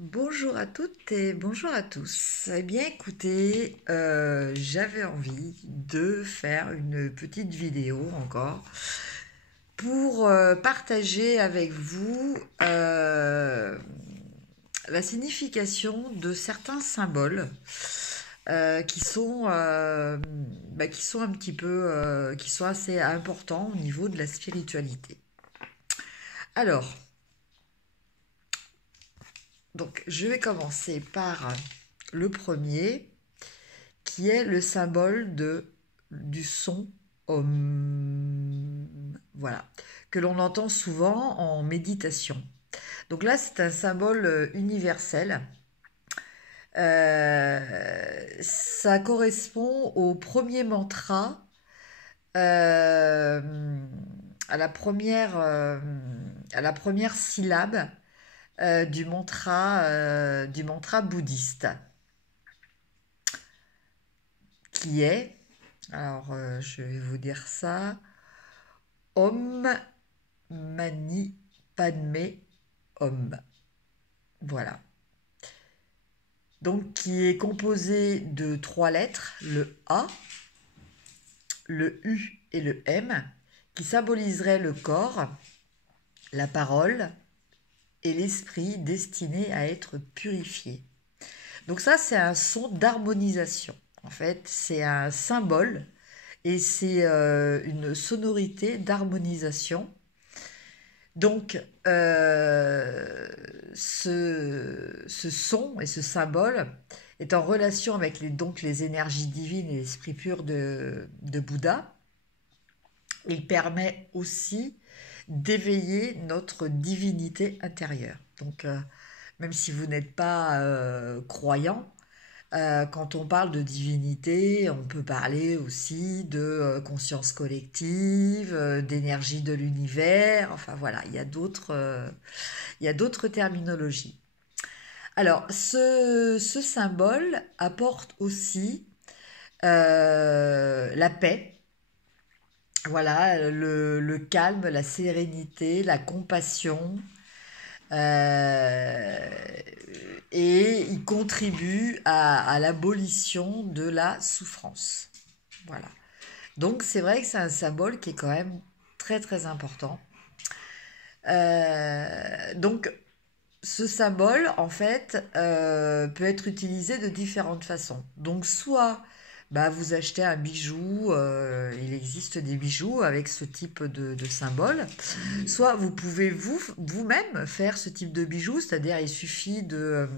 Bonjour à toutes et bonjour à tous. Eh bien, écoutez, j'avais envie de faire une petite vidéo encore pour partager avec vous la signification de certains symboles qui sont un petit peu, qui sont assez importants au niveau de la spiritualité. Alors, je vais commencer par le premier, qui est le symbole du son Om. Voilà, que l'on entend souvent en méditation. Donc là, c'est un symbole universel. Ça correspond au premier mantra, euh, à la première syllabe du mantra bouddhiste, qui est, je vais vous dire ça, Om Mani Padme Hum. Voilà. Donc, qui est composé de trois lettres, le A, le U et le M, qui symboliseraient le corps, la parole et l'esprit destiné à être purifié. Donc ça, c'est un son d'harmonisation. En fait, c'est un symbole et c'est une sonorité d'harmonisation. Donc, ce son et ce symbole est en relation avec les énergies divines et l'esprit pur de Bouddha. Il permet aussi d'éveiller notre divinité intérieure. Donc, même si vous n'êtes pas croyant, quand on parle de divinité, on peut parler aussi de conscience collective, d'énergie de l'univers. Enfin voilà, il y a d'autres terminologies. Alors, ce symbole apporte aussi la paix, voilà, le calme, la sérénité, la compassion, euh, et il contribue à l'abolition de la souffrance. Voilà. Donc c'est vrai que c'est un symbole qui est quand même très très important. Donc ce symbole, en fait, peut être utilisé de différentes façons. Donc, soit vous achetez un bijou, il existe des bijoux avec ce type de symbole, soit vous pouvez vous-même faire ce type de bijou, c'est-à-dire il suffit de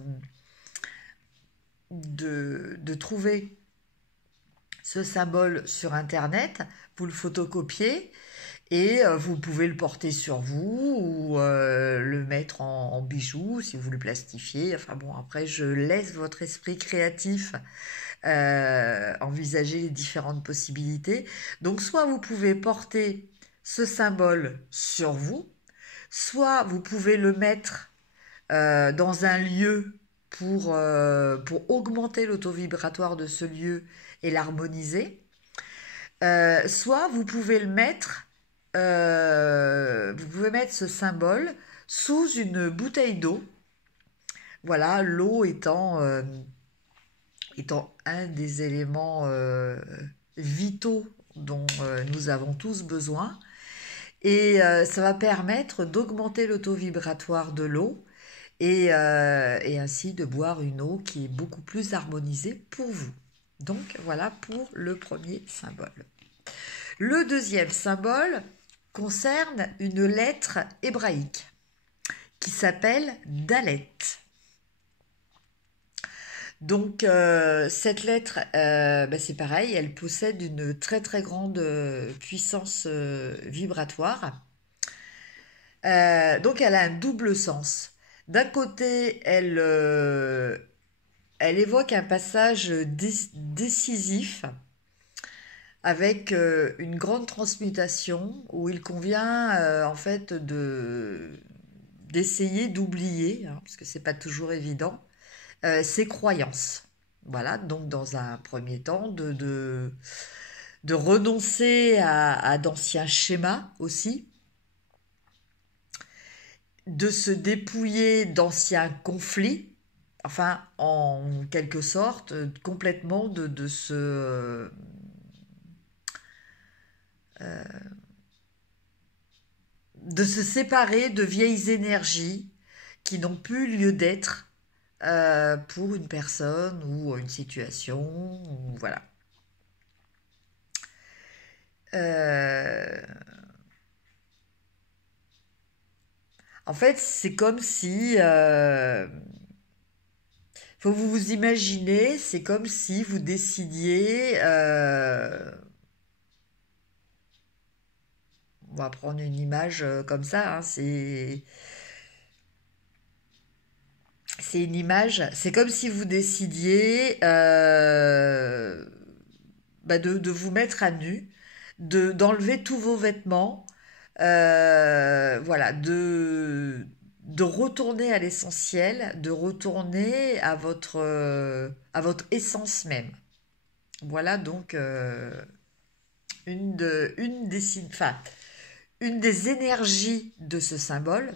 trouver ce symbole sur Internet, vous le photocopiez et vous pouvez le porter sur vous ou le mettre en bijou si vous le plastifiez. Enfin bon, après, je laisse votre esprit créatif envisager les différentes possibilités. Donc, soit vous pouvez porter ce symbole sur vous, soit vous pouvez le mettre dans un lieu pour augmenter l'auto-vibratoire de ce lieu et l'harmoniser. Soit vous pouvez mettre ce symbole sous une bouteille d'eau. Voilà, l'eau étant un des éléments vitaux dont nous avons tous besoin. Et ça va permettre d'augmenter l'auto-vibratoire de l'eau et ainsi de boire une eau qui est beaucoup plus harmonisée pour vous. Donc voilà pour le premier symbole. Le deuxième symbole concerne une lettre hébraïque qui s'appelle Dalet. Donc cette lettre, c'est pareil, elle possède une très très grande puissance vibratoire. Donc elle a un double sens. D'un côté, elle évoque un passage décisif avec une grande transmutation où il convient en fait d'essayer d'oublier, hein, parce que c'est pas toujours évident, ses croyances. Voilà, donc dans un premier temps, de renoncer à d'anciens schémas aussi, de se dépouiller d'anciens conflits, enfin, en quelque sorte, complètement de se séparer de vieilles énergies qui n'ont plus lieu d'être pour une personne ou une situation, ou voilà. Euh, En fait, c'est comme si, faut vous vous imaginer, c'est comme si vous décidiez, on va prendre une image comme ça, hein, c'est une image, c'est comme si vous décidiez de vous mettre à nu, d'enlever tous vos vêtements, voilà, de retourner à l'essentiel, de retourner à votre essence même. Voilà donc enfin, une des énergies de ce symbole.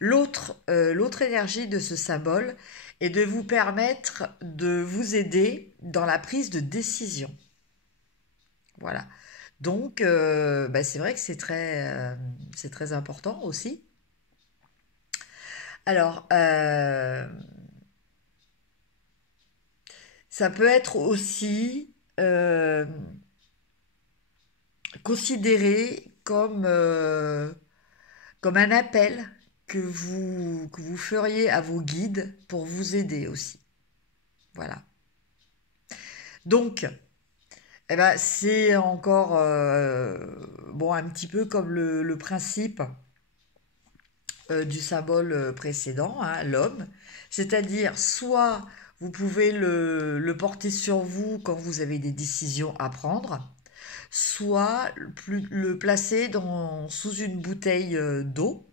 L'autre énergie de ce symbole est de vous permettre de vous aider dans la prise de décision. Voilà. Donc, c'est vrai que c'est très important aussi. Alors, ça peut être aussi considéré comme un appel que vous feriez à vos guides pour vous aider aussi. Voilà. Donc, eh ben, c'est encore bon, un petit peu comme le principe du symbole précédent, hein, l'homme. C'est-à-dire, soit vous pouvez le porter sur vous quand vous avez des décisions à prendre, soit le placer sous une bouteille d'eau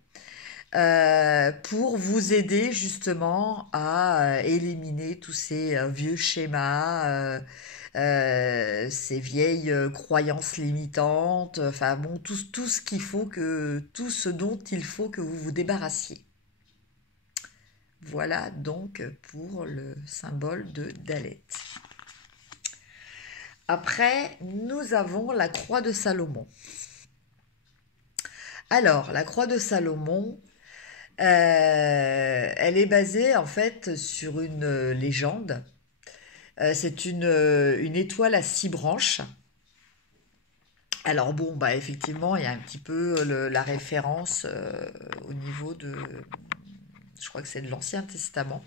pour vous aider justement à éliminer tous ces vieux schémas, ces vieilles croyances limitantes, enfin bon, tout ce dont il faut que vous vous débarrassiez. Voilà donc pour le symbole de Dalet. Après, nous avons la croix de Salomon. Alors, la croix de Salomon, elle est basée en fait sur une légende. C'est une étoile à 6 branches. Alors bon, bah effectivement, il y a un petit peu la référence au niveau je crois que c'est de l'Ancien Testament.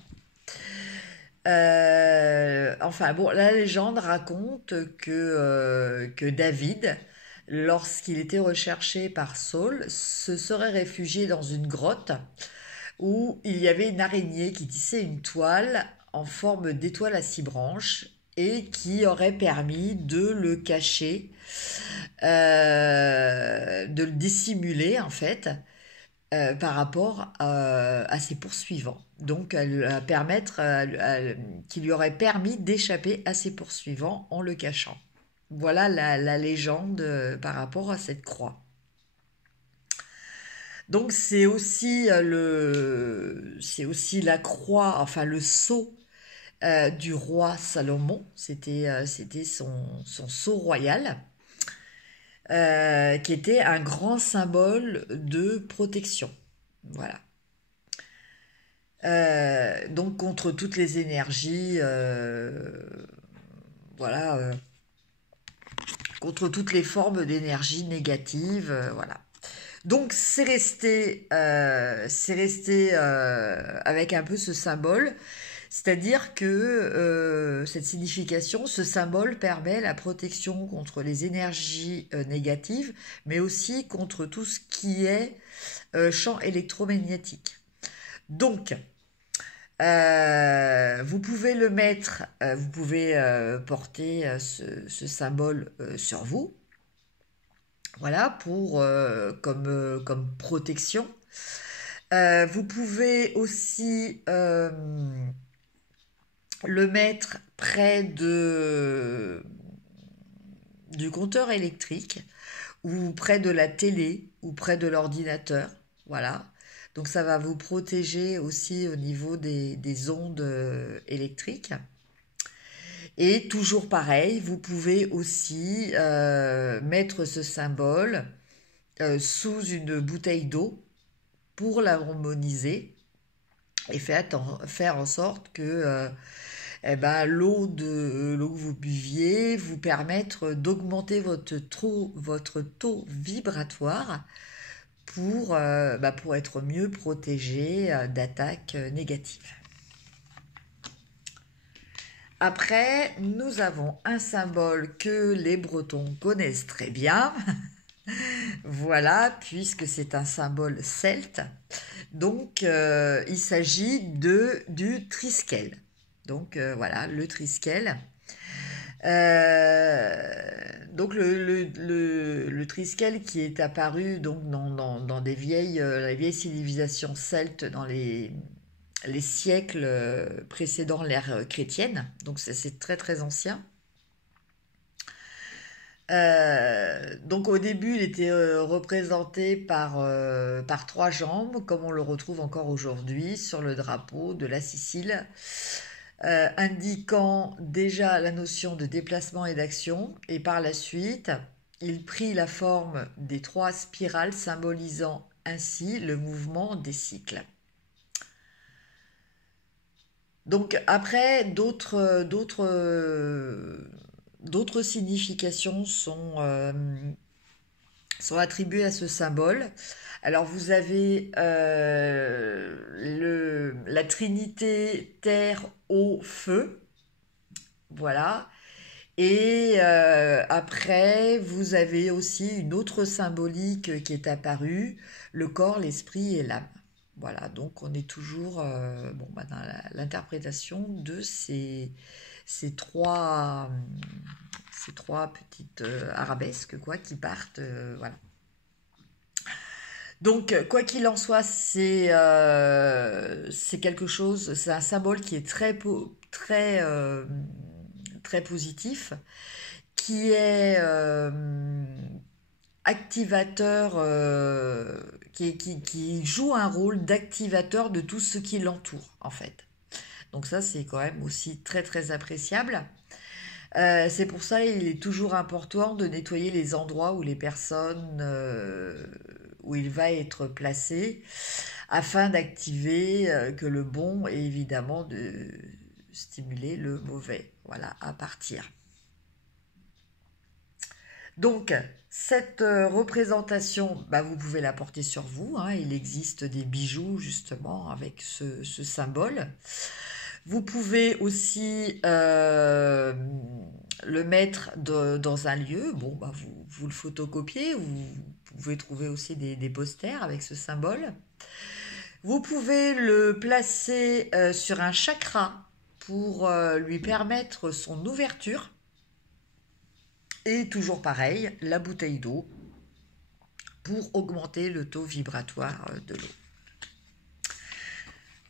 Enfin bon, la légende raconte que David, lorsqu'il était recherché par Saul, se serait réfugié dans une grotte où il y avait une araignée qui tissait une toile en forme d'étoile à 6 branches et qui aurait permis de le cacher, de le dissimuler en fait, par rapport à ses poursuivants. Donc, qui lui aurait permis d'échapper à ses poursuivants en le cachant. Voilà la légende par rapport à cette croix. Donc c'est aussi la croix, enfin le sceau du roi Salomon. C'était son sceau royal, qui était un grand symbole de protection. Voilà. Donc contre toutes les énergies, voilà, contre toutes les formes d'énergie négative, voilà. Donc c'est resté avec un peu ce symbole, c'est-à-dire que cette signification, ce symbole permet la protection contre les énergies négatives, mais aussi contre tout ce qui est champ électromagnétique. Donc, vous pouvez le mettre, vous pouvez porter ce symbole sur vous, voilà, comme protection. Vous pouvez aussi le mettre près du compteur électrique ou près de la télé ou près de l'ordinateur, voilà, Donc ça va vous protéger aussi au niveau des ondes électriques. Et toujours pareil, vous pouvez aussi mettre ce symbole sous une bouteille d'eau pour l'harmoniser et faire en sorte que eh ben, l'eau que vous buviez vous permettre d'augmenter votre taux vibratoire pour être mieux protégé d'attaques négatives. Après, nous avons un symbole que les Bretons connaissent très bien. Voilà, puisque c'est un symbole celte. Donc, il s'agit du triskel. Donc, voilà, le triskel. Donc, le triskel qui est apparu donc, dans les vieilles civilisations celtes dans les siècles précédant l'ère chrétienne. Donc, c'est très, très ancien. Donc au début, il était représenté par trois jambes, comme on le retrouve encore aujourd'hui sur le drapeau de la Sicile, indiquant déjà la notion de déplacement et d'action. Et par la suite, il prit la forme des trois spirales, symbolisant ainsi le mouvement des cycles. Donc après, d'autres significations sont attribuées à ce symbole. Alors vous avez la trinité terre, eau, feu. Voilà. Et après, vous avez aussi une autre symbolique qui est apparue, le corps, l'esprit et l'âme. Voilà, donc on est toujours dans l'interprétation de ces trois petites arabesques qui partent. Voilà. Donc, quoi qu'il en soit, c'est quelque chose, c'est un symbole qui est très positif, qui est activateur, qui joue un rôle d'activateur de tout ce qui l'entoure, en fait. Donc ça, c'est quand même aussi très très appréciable. C'est pour ça qu'il est toujours important de nettoyer les endroits où les personnes, où il va être placé, afin d'activer que le bon et évidemment de stimuler le mauvais, voilà, à partir. Donc, cette représentation, vous pouvez la porter sur vous, hein. Il existe des bijoux justement avec ce symbole. Vous pouvez aussi le mettre dans un lieu. Bon, vous le photocopiez. Vous pouvez trouver aussi des posters avec ce symbole. Vous pouvez le placer sur un chakra pour lui permettre son ouverture. Et toujours pareil, la bouteille d'eau pour augmenter le taux vibratoire de l'eau.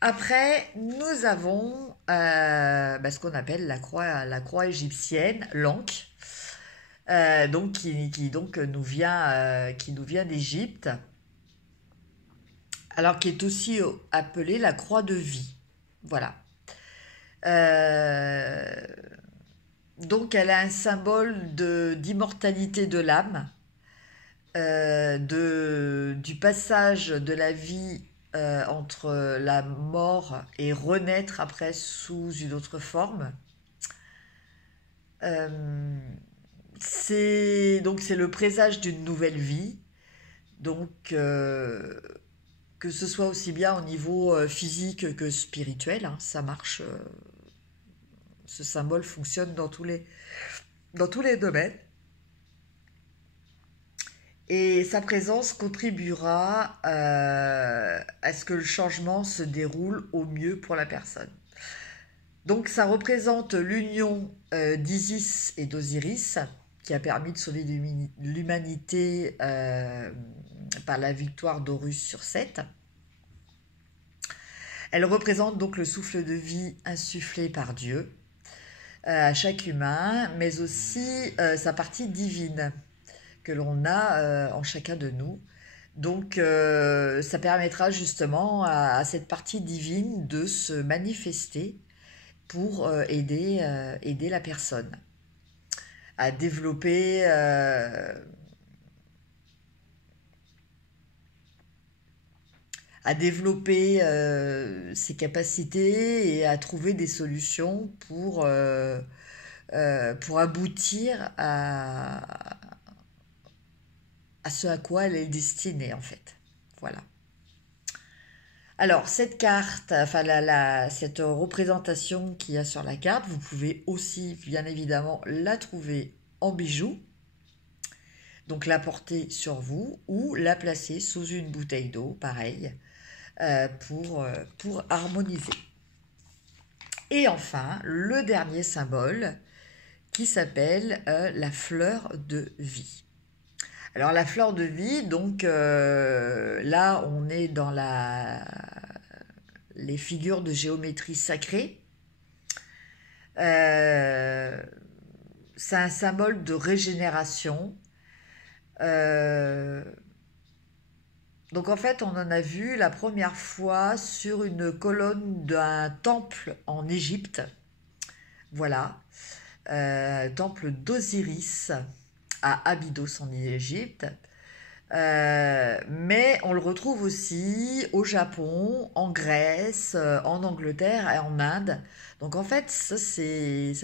Après, nous avons ce qu'on appelle la croix égyptienne, l'Ankh, donc qui nous vient d'Égypte, alors qui est aussi appelée la croix de vie. Voilà. Donc elle a un symbole d'immortalité de l'âme, du passage de la vie entre la mort et renaître après sous une autre forme. C'est le présage d'une nouvelle vie. Donc que ce soit aussi bien au niveau physique que spirituel, hein, ça marche. Ce symbole fonctionne dans tous les domaines. Et sa présence contribuera à ce que le changement se déroule au mieux pour la personne. Donc ça représente l'union d'Isis et d'Osiris, qui a permis de sauver l'humanité par la victoire d'Horus sur Seth. Elle représente donc le souffle de vie insufflé par Dieu à chaque humain, mais aussi sa partie divine que l'on a en chacun de nous. Donc, ça permettra justement à cette partie divine de se manifester pour aider la personne à développer, ses capacités et à trouver des solutions pour aboutir à ce à quoi elle est destinée en fait. Voilà. Alors, cette carte, enfin cette représentation qu'il y a sur la carte, vous pouvez aussi, bien évidemment, la trouver en bijoux, donc la porter sur vous ou la placer sous une bouteille d'eau, pareil, pour harmoniser. Et enfin, le dernier symbole qui s'appelle la fleur de vie. Alors la fleur de vie, donc là on est dans les figures de géométrie sacrée. C'est un symbole de régénération. Donc en fait on en a vu la première fois sur une colonne d'un temple en Égypte. Voilà, temple d'Osiris à Abydos en Égypte. Mais on le retrouve aussi au Japon, en Grèce, en Angleterre et en Inde. Donc en fait, ça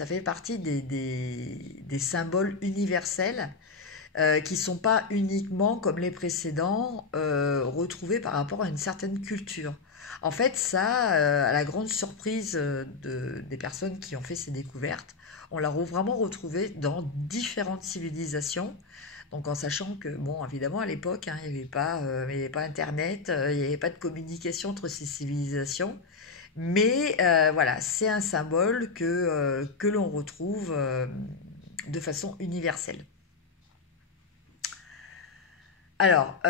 fait partie des symboles universels qui ne sont pas uniquement, comme les précédents, retrouvés par rapport à une certaine culture. En fait, ça, à la grande surprise des personnes qui ont fait ces découvertes, on l'a vraiment retrouvé dans différentes civilisations. Donc en sachant que, bon, évidemment, à l'époque, hein, il y avait pas Internet, il n'y avait pas de communication entre ces civilisations. Mais voilà, c'est un symbole que l'on retrouve de façon universelle. Alors,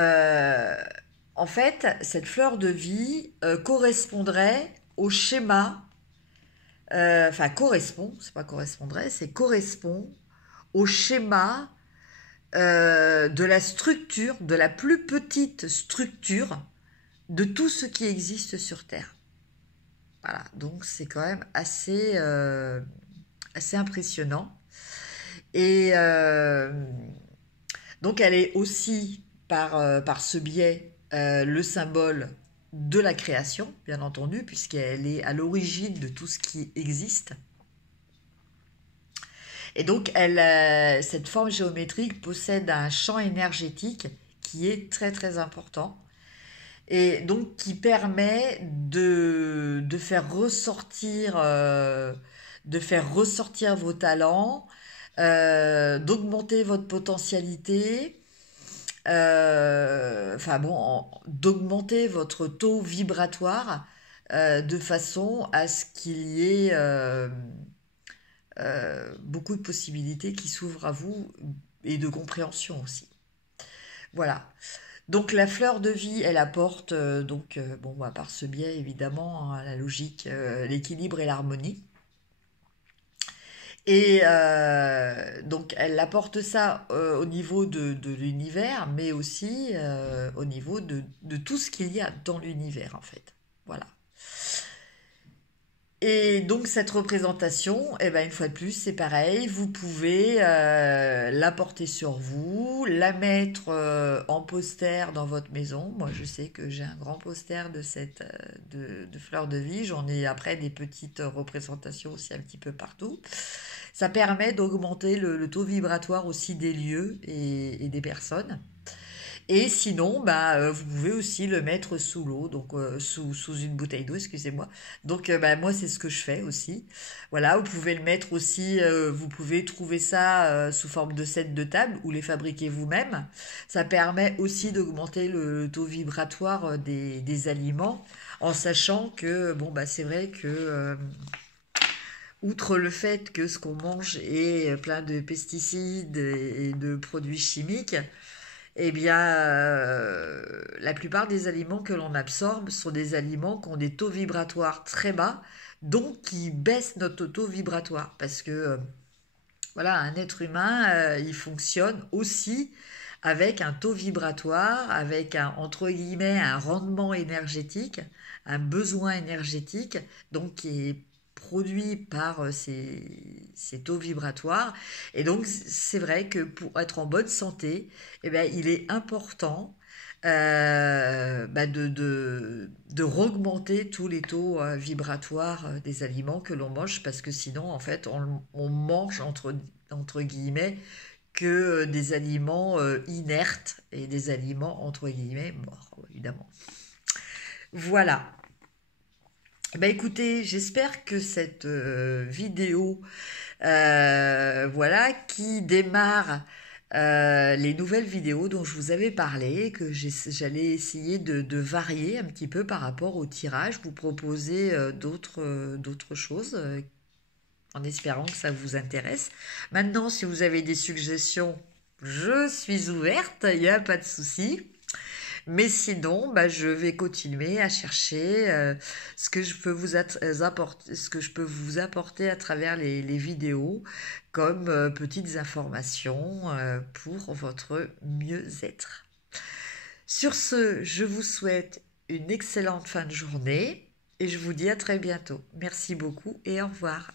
en fait, cette fleur de vie correspondrait au schéma, enfin correspond, c'est pas correspondrait, c'est correspond au schéma de la structure, de la plus petite structure de tout ce qui existe sur Terre. Voilà, donc c'est quand même assez impressionnant. Et donc elle est aussi par ce biais le symbole de la création, bien entendu, puisqu'elle est à l'origine de tout ce qui existe. Et donc cette forme géométrique possède un champ énergétique qui est très très important et donc qui permet de faire ressortir vos talents, d'augmenter votre potentialité, enfin bon, d'augmenter votre taux vibratoire de façon à ce qu'il y ait beaucoup de possibilités qui s'ouvrent à vous et de compréhension aussi. Voilà. Donc la fleur de vie, elle apporte bon bah, par ce biais évidemment hein, la logique, l'équilibre et l'harmonie. Et donc elle apporte ça au niveau de l'univers, mais aussi au niveau de tout ce qu'il y a dans l'univers en fait. Voilà. Et donc cette représentation, eh ben, une fois de plus, c'est pareil, vous pouvez la porter sur vous, la mettre en poster dans votre maison. Moi, je sais que j'ai un grand poster de fleurs de vie. J'en ai après des petites représentations aussi un petit peu partout. Ça permet d'augmenter le taux vibratoire aussi des lieux et des personnes. Et sinon, bah, vous pouvez aussi le mettre sous l'eau, donc sous une bouteille d'eau, excusez-moi. Donc bah, moi, c'est ce que je fais aussi. Voilà, vous pouvez le mettre aussi, vous pouvez trouver ça sous forme de set de table ou les fabriquer vous-même. Ça permet aussi d'augmenter le taux vibratoire des aliments en sachant que, bon, bah, c'est vrai que outre le fait que ce qu'on mange est plein de pesticides et de produits chimiques, eh bien, la plupart des aliments que l'on absorbe sont des aliments qui ont des taux vibratoires très bas, donc qui baissent notre taux vibratoire. Parce que, voilà, un être humain, il fonctionne aussi avec un taux vibratoire, avec un, entre guillemets, un rendement énergétique, un besoin énergétique, donc qui est produit par ces taux vibratoires. Et donc, c'est vrai que pour être en bonne santé, eh bien, il est important de augmenter tous les taux vibratoires des aliments que l'on mange, parce que sinon, en fait, on mange entre guillemets que des aliments inertes et des aliments entre guillemets morts, évidemment. Voilà. Ben écoutez, j'espère que cette vidéo, voilà, qui démarre les nouvelles vidéos dont je vous avais parlé, que j'allais essayer de varier un petit peu par rapport au tirage, vous proposer d'autres choses en espérant que ça vous intéresse. Maintenant, si vous avez des suggestions, je suis ouverte, il n'y a pas de souci. Mais sinon, bah, je vais continuer à chercher ce que je peux apporter, ce que je peux vous apporter à travers les vidéos comme petites informations pour votre mieux-être. Sur ce, je vous souhaite une excellente fin de journée et je vous dis à très bientôt. Merci beaucoup et au revoir.